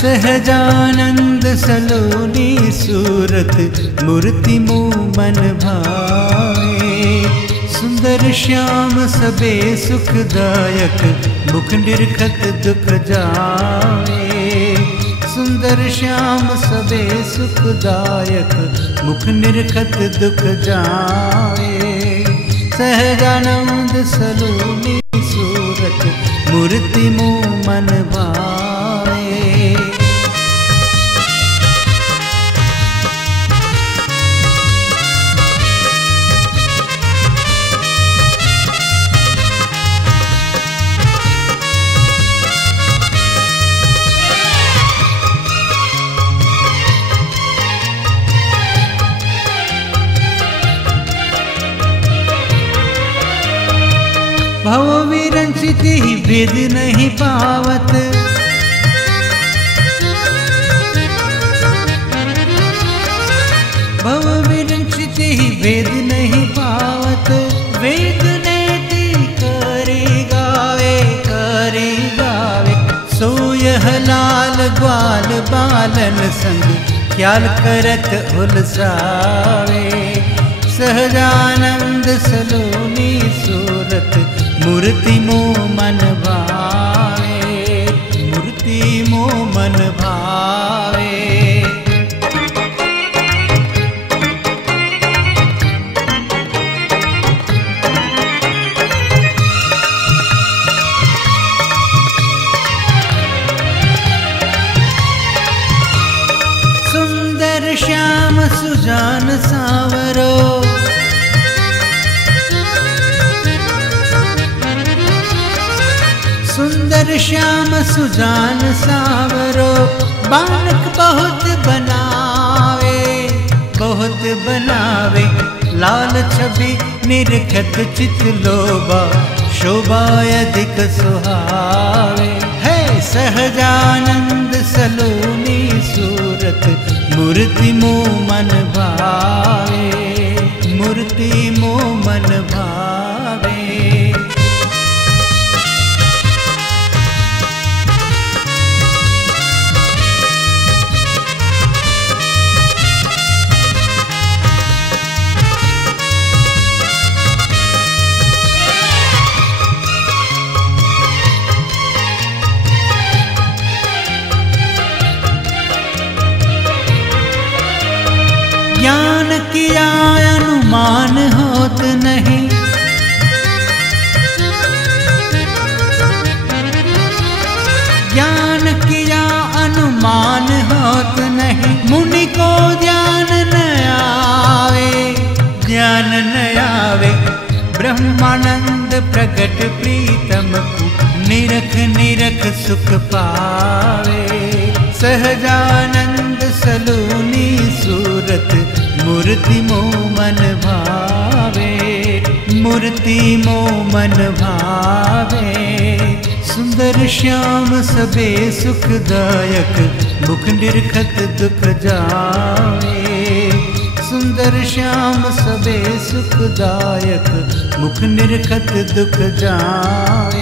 सहजानंद सलोनी सूरत मूर्ति मुँह मन भाए। सुंदर श्याम सबे सुखदायक मुख निरखत दुख जाए। सुंदर श्याम सबे सुखदायक मुख निरखत दुख जाए। सहजानंद सलोनी सूरत मूर्ति मुँह मन भाए। भव विरंचित ही भेद नहीं पावत। भव विरंचित ही भेद नहीं पावत। वेद नेति करे गावे सो यह लाल ग्वाल बालन संग ख्याल करत उलसावे। सहजानंद सलोनी सूरत मूर्ति मोह मन भावे। मूर्ति मोह मन भावे। सुंदर श्याम सुजान सावरो। सुंदर श्याम सुजान सावरो। बालक बहुत बनावे लाल छवि निरखत चित लोभा शोभा अधिक सुहावे। है सहजानंद सलोनी सूरत मूर्ति मोह मन भावे। मूर्ति मोह मन भावे। ज्ञान किया अनुमान होत नहीं। ज्ञान किया अनुमान होत नहीं। मुनि को ध्यान न आवे ब्रह्मानंद प्रगट प्रीतम को निरख सुख पावे। सहजानंद सलोनी सूरत मूर्ति मोह मन भावे। मूर्ति मोह मन भावे। सुंदर श्याम सबे सुखदायक मुख निरखत दुख जाए। सुंदर श्याम सबे सुखदायक मुख निरखत दुख जाए।